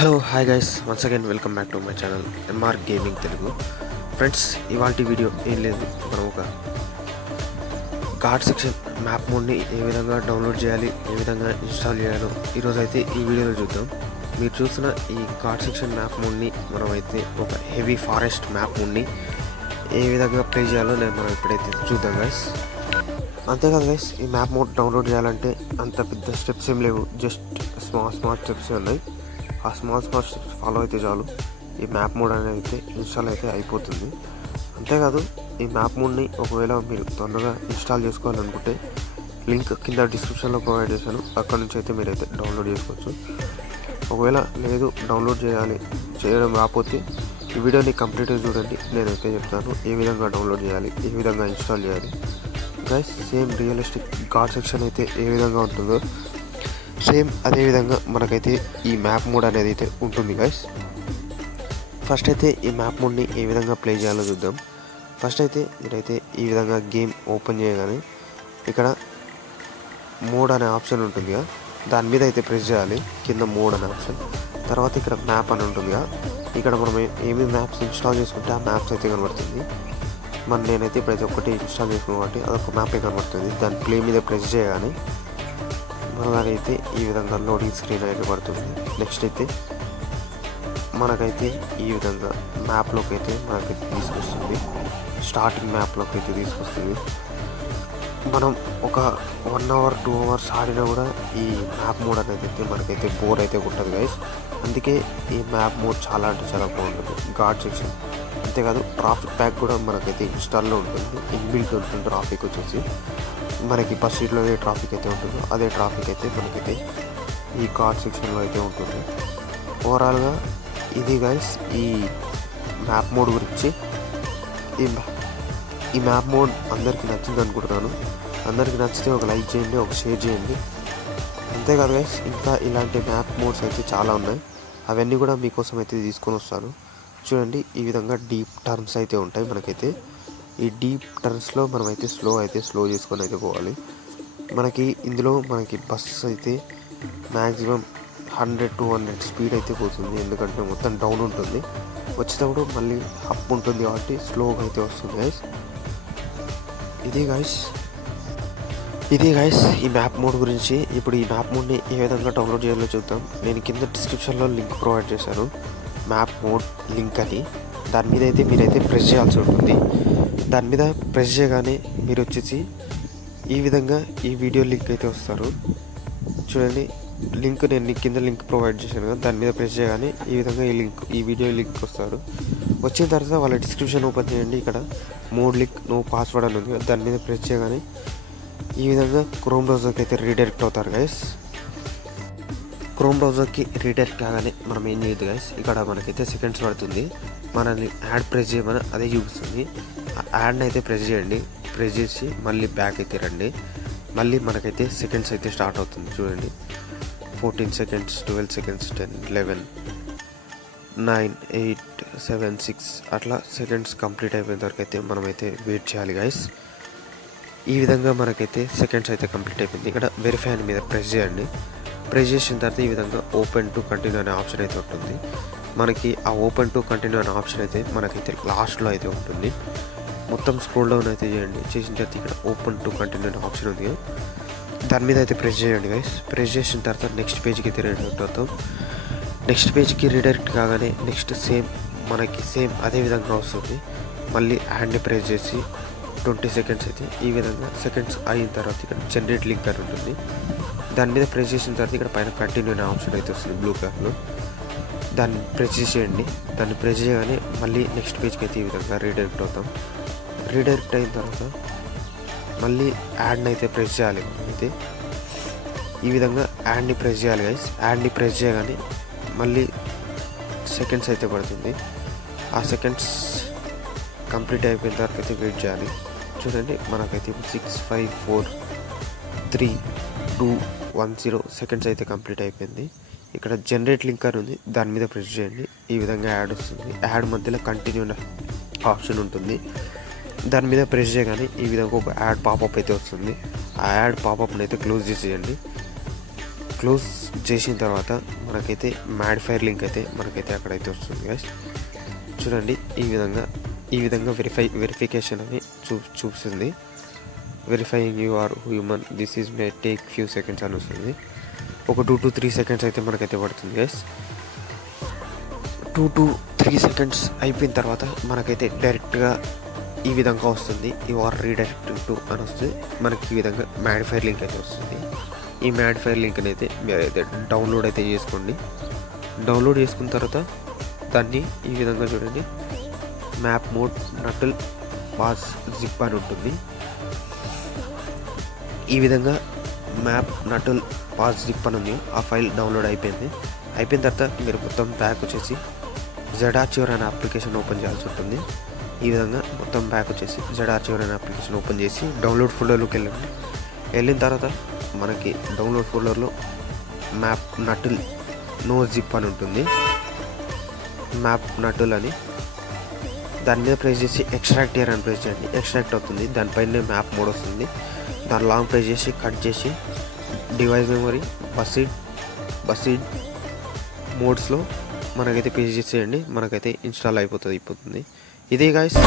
Hello hi guys, once again welcome back to my channel MR gaming Telugu. Friends, ఇవాల్టి video ఏం లేదు, మనం ఒక కార్డ్ సెక్షన్ మ్యాప్ మోడ్ని ఏ విధంగా డౌన్లోడ్ చేయాలి, ఏ విధంగా ఇన్స్టాల్ చేయాలో ఈరోజైతే ఈ వీడియోలో చూద్దాం. మీరు చూసిన ఈ కార్డ్ సెక్షన్ మ్యాప్ మోడ్ని మనమైతే ఒక హెవీ ఫారెస్ట్ మ్యాప్ మోడ్ని ఏ విధంగా ప్లే చేయాలో మనం ఇప్పుడైతే చూద్దాం గైస్. అంతేకాదు గైస్, ఈ మ్యాప్ మోడ్ డౌన్లోడ్ చేయాలంటే అంత పెద్ద స్టెప్స్ ఏం లేవు, జస్ట్ స్మాల్ స్టెప్స్ ఉన్నాయి. ఆ స్మాల్ స్టెప్స్ ఫాలో అయితే చాలు, ఈ మ్యాప్ మోడ్ అనేది అయితే ఇన్స్టాల్ అయితే అయిపోతుంది. అంతేకాదు, ఈ మ్యాప్ మోడ్ని ఒకవేళ మీరు తొందరగా ఇన్స్టాల్ చేసుకోవాలనుకుంటే లింక్ కింద డిస్క్రిప్షన్లో ప్రొవైడ్ చేశాను, అక్కడ నుంచి అయితే మీరైతే డౌన్లోడ్ చేసుకోవచ్చు. ఒకవేళ లేదు డౌన్లోడ్ చేయడం రాకపోతే ఈ వీడియోని కంప్లీట్గా చూడండి, నేనైతే చెప్తాను ఏ విధంగా డౌన్లోడ్ చేయాలి, ఏ విధంగా ఇన్స్టాల్ చేయాలి. Guys, same realistic card section అయితే ఏ విధంగా ఉంటుందో సేమ్ అదేవిధంగా మనకైతే ఈ మ్యాప్ మోడ్ అనేది అయితే ఉంటుంది గైస్. ఫస్ట్ అయితే ఈ మ్యాప్ మోడ్ని ఏ విధంగా ప్లే చేయాలో చూద్దాం. ఫస్ట్ అయితే మీరైతే ఈ విధంగా గేమ్ ఓపెన్ చేయగానే ఇక్కడ మోడ్ అనే ఆప్షన్ ఉంటుందిగా, దాని మీద అయితే ప్రెస్ చేయాలి, కింద మోడ్ అనే ఆప్షన్. తర్వాత ఇక్కడ మ్యాప్ అని ఉంటుందిగా, ఇక్కడ మనం ఏమి మ్యాప్స్ ఇన్స్టాల్ చేసుకుంటే ఆ మ్యాప్స్ అయితే కనబడుతుంది. నేనైతే ఇప్పుడైతే ఒకటి ఇన్స్టాల్ చేసుకున్నాను కాబట్టి అదొక మ్యాపే కనబడుతుంది. దాని ప్లే మీద ప్రెస్ చేయగానే మనకైతే ఈ విధంగా లోడింగ్ స్క్రీన్ అయితే పడుతుంది. నెక్స్ట్ అయితే మనకైతే ఈ విధంగా మ్యాప్లోకి అయితే మనకైతే తీసుకొస్తుంది, స్టార్టింగ్ మ్యాప్లోకి అయితే తీసుకొస్తుంది. మనం ఒక 1 hour 2 hours ఆడినా కూడా ఈ మ్యాప్ మోడ్ అనేది అయితే మనకైతే బోర్ అయితే ఉంటుంది గైస్. అందుకే ఈ మ్యాప్ మోడ్ చాలా అంటే చాలా బాగుంటుంది. గార్డ్ సెక్షన్ అంతేకాదు, ట్రాఫిక్ ప్యాక్ కూడా మనకైతే ఇన్స్టాల్లో ఉంటుంది, ఇన్బిల్ట్ ఉంటుంది. ట్రాఫిక్ వచ్చేసి మనకి బస్ సీట్లో ఏ ట్రాఫిక్ అయితే ఉంటుందో అదే ట్రాఫిక్ అయితే మనకైతే ఈ కార్డ్ సెక్షన్లో అయితే ఉంటుంది. ఓవరాల్గా ఇది గైస్ ఈ మ్యాప్ మోడ్ గురించి. ఈ మ్యాప్ మోడ్ అందరికీ నచ్చింది అనుకుంటున్నాను. అందరికీ నచ్చితే ఒక లైక్ చేయండి, ఒక షేర్ చేయండి. అంతేకాదు గైస్, ఇంకా ఇలాంటి మ్యాప్ మోడ్స్ అయితే చాలా ఉన్నాయి, అవన్నీ కూడా మీకోసం అయితే తీసుకొని వస్తాను. చూడండి, ఈ విధంగా డీప్ టర్మ్స్ అయితే ఉంటాయి మనకైతే. ఈ డీప్ టర్న్స్లో మనమైతే స్లో చేసుకొని అయితే పోవాలి. ఇందులో మనకి బస్సు అయితే మ్యాక్సిమం 100-200 స్పీడ్ అయితే పోతుంది, ఎందుకంటే మొత్తం డౌన్ ఉంటుంది. వచ్చేటప్పుడు మళ్ళీ అప్ ఉంటుంది కాబట్టి స్లోగా అయితే వస్తుంది గైస్. ఇది గైస్ ఈ మ్యాప్ మోడ్ గురించి. ఇప్పుడు ఈ మ్యాప్ మోడ్ని ఏ విధంగా డౌన్లోడ్ చేయాలో చూద్దాం. నేను కింద డిస్క్రిప్షన్లో లింక్ ప్రొవైడ్ చేశాను, మ్యాప్ మోడ్ లింక్ అని. దాని మీద అయితే మీరైతే ప్రెస్ చేయాల్సి ఉంటుంది. దాని మీద ప్రెస్ చేయగానే మీరు వచ్చేసి ఈ విధంగా ఈ వీడియో లింక్ అయితే వస్తారు. చూడండి, లింక్ నేను కింద లింక్ ప్రొవైడ్ చేశాను కదా, దాని మీద ప్రెస్ చేయగానే ఈ విధంగా ఈ వీడియో లింక్ వస్తారు. వచ్చిన తర్వాత వాళ్ళ డిస్క్రిప్షన్ ఓపెన్ చేయండి, ఇక్కడ మోడ్ లింక్ నో పాస్వర్డ్ అని ఉంది, దాని మీద ప్రెస్ చేయగానే ఈ విధంగా క్రోమ్ బ్రౌజర్కి అయితే రీడైరెక్ట్ అవుతారు గైస్. క్రోమ్ బ్రౌజర్కి రీడైరెక్ట్ కాగానే మనం ఏం చేయదు గైస్, ఇక్కడ మనకైతే సెకండ్స్ పడుతుంది. మనల్ని యాడ్ ప్రెస్ చేయమని అదే చూపిస్తుంది. ఆ యాడ్ని అయితే ప్రెస్ చేయండి, ప్రెస్ చేసి మళ్ళీ బ్యాక్ అయితే రండి. మళ్ళీ మనకైతే సెకండ్స్ అయితే స్టార్ట్ అవుతుంది. చూడండి, 14 seconds, 12 seconds, 10, 11, 9, 8, 7, 6 అట్లా సెకండ్స్ కంప్లీట్ అయిపోయిన వరకు అయితే మనమైతే వెయిట్ చేయాలి గైస్. ఈ విధంగా మనకైతే సెకండ్స్ అయితే కంప్లీట్ అయిపోయింది. ఇక్కడ వెరిఫై అని మీద ప్రెస్ చేయండి. ప్రెస్ చేసిన తర్వాత ఈ విధంగా ఓపెన్ టు కంటిన్యూ అనే ఆప్షన్ అయితే ఉంటుంది. మనకి ఆ ఓపెన్ టు కంటిన్యూ అనే ఆప్షన్ అయితే మనకైతే లాస్ట్లో అయితే ఉంటుంది. మొత్తం స్క్రోల్ డౌన్ అయితే చేయండి. చేసిన తర్వాత ఇక్కడ ఓపెన్ టు కంటిన్యూ అనే ఆప్షన్ ఉంది, దాని మీద అయితే ప్రెస్ చేయండి గైస్. ప్రెస్ చేసిన తర్వాత నెక్స్ట్ పేజ్కి అయితే రీడైరెక్ట్ అవుతాం. నెక్స్ట్ పేజ్కి రీడైరెక్ట్ కాగానే నెక్స్ట్ సేమ్ అదే విధంగా వస్తుంది. మళ్ళీ హ్యాండ్ని ప్రెస్ చేసి 20 seconds అయితే ఈ విధంగా సెకండ్స్ అయిన తర్వాత ఇక్కడ జనరేట్ లింక్ అని ఉంటుంది. దాని మీద ప్రెస్ చేసిన తర్వాత ఇక్కడ పైన కంటిన్యూ అనే ఆప్షన్ అయితే వస్తుంది బ్లూ కలర్లో, దాన్ని ప్రెస్ చేసేయండి. దాన్ని ప్రెస్ చేయగానే మళ్ళీ నెక్స్ట్ పేజ్కి అయితే ఈ విధంగా రీడైరెక్ట్ అవుతాం. రీడైరెక్ట్ అయిన తర్వాత మళ్ళీ యాడ్ని అయితే ప్రెస్ చేయాలి. అయితే ఈ విధంగా యాడ్ని ప్రెస్ చేయాలి గైస్. యాడ్ని ప్రెస్ చేయగానే మళ్ళీ సెకండ్స్ అయితే పడుతుంది. ఆ సెకండ్స్ కంప్లీట్ అయిపోయిన తర్వాత అయితే వెయిట్ చేయాలి. చూడండి, మనకైతే ఇప్పుడు 6, 5, 4, 3, 2, 1, 0 సెకండ్స్ అయితే కంప్లీట్ అయిపోయింది. ఇక్కడ జనరేట్ లింక్ అని ఉంది, దాని మీద ప్రెస్ చేయండి. ఈ విధంగా యాడ్ వస్తుంది. యాడ్ మధ్యలో కంటిన్యూ ఆప్షన్ ఉంటుంది, దాని మీద ప్రెస్ చేయగానే ఈ విధంగా ఒక యాడ్ పాపప్ అయితే వస్తుంది. ఆ యాడ్ పాపప్ని అయితే క్లోజ్ చేసేయండి. క్లోజ్ చేసిన తర్వాత మనకైతే మాడిఫైర్ లింక్ అయితే మనకైతే అక్కడైతే వస్తుంది గైస్. చూడండి ఈ విధంగా వెరిఫికేషన్ అని చూపిస్తుంది. Verifying you are human, this is may take few seconds అని వస్తుంది. ఒక 2 to 3 సెకండ్స్ అయితే మనకైతే పడుతుంది గైస్. 2 to 3 సెకండ్స్ అయిపోయిన తర్వాత మనకైతే డైరెక్ట్గా ఈ విధంగా వస్తుంది. యు ఆర్ రీడైరెక్టింగ్ టు అని వస్తుంది. మనకి ఈ విధంగా మాడిఫైర్ లింక్ అయితే వస్తుంది. ఈ మాడిఫైర్ లింక్ని అయితే మీరైతే డౌన్లోడ్ అయితే చేసుకోండి. డౌన్లోడ్ చేసుకున్న తర్వాత దాన్ని ఈ విధంగా చూడండి, మ్యాప్ మోడ్ నటుల్ పాస్ జిప్ అని ఉంటుంది. ఈ విధంగా మ్యాప్ నటుల్ పాస్ జిప్ అని ఉంది. ఆ ఫైల్ డౌన్లోడ్ అయిపోయిన తర్వాత మీరు మొత్తం బ్యాక్ వచ్చేసి జెడార్చివర్ అనే అప్లికేషన్ ఓపెన్ చేయాల్సి ఉంటుంది. ఈ విధంగా మొత్తం బ్యాక్ వచ్చేసి జెడార్చివర్ అనే అప్లికేషన్ ఓపెన్ చేసి డౌన్లోడ్ ఫోల్డర్లోకి వెళ్ళిన తర్వాత మనకి డౌన్లోడ్ ఫోల్డర్లో మ్యాప్ నటుల్ నో జిప్ అని ఉంటుంది. మ్యాప్ నటుల్ అని దాని మీద ప్రెస్ చేసి ఎక్స్ట్రాక్ట్ ఇయర్ అని ప్రెస్ చేయండి. ఎక్స్ట్రాక్ట్ అవుతుంది. దానిపైన మ్యాప్ మోడ్ వస్తుంది. దాని లాంగ్ ప్రెస్ చేసి కట్ చేసి డివైస్ మెమరీ బసీడ్ మోడ్స్లో మనకైతే పేస్ట్ చేసేయండి. మనకైతే ఇన్స్టాల్ అయిపోతుంది. ఇదే గాయ్స్.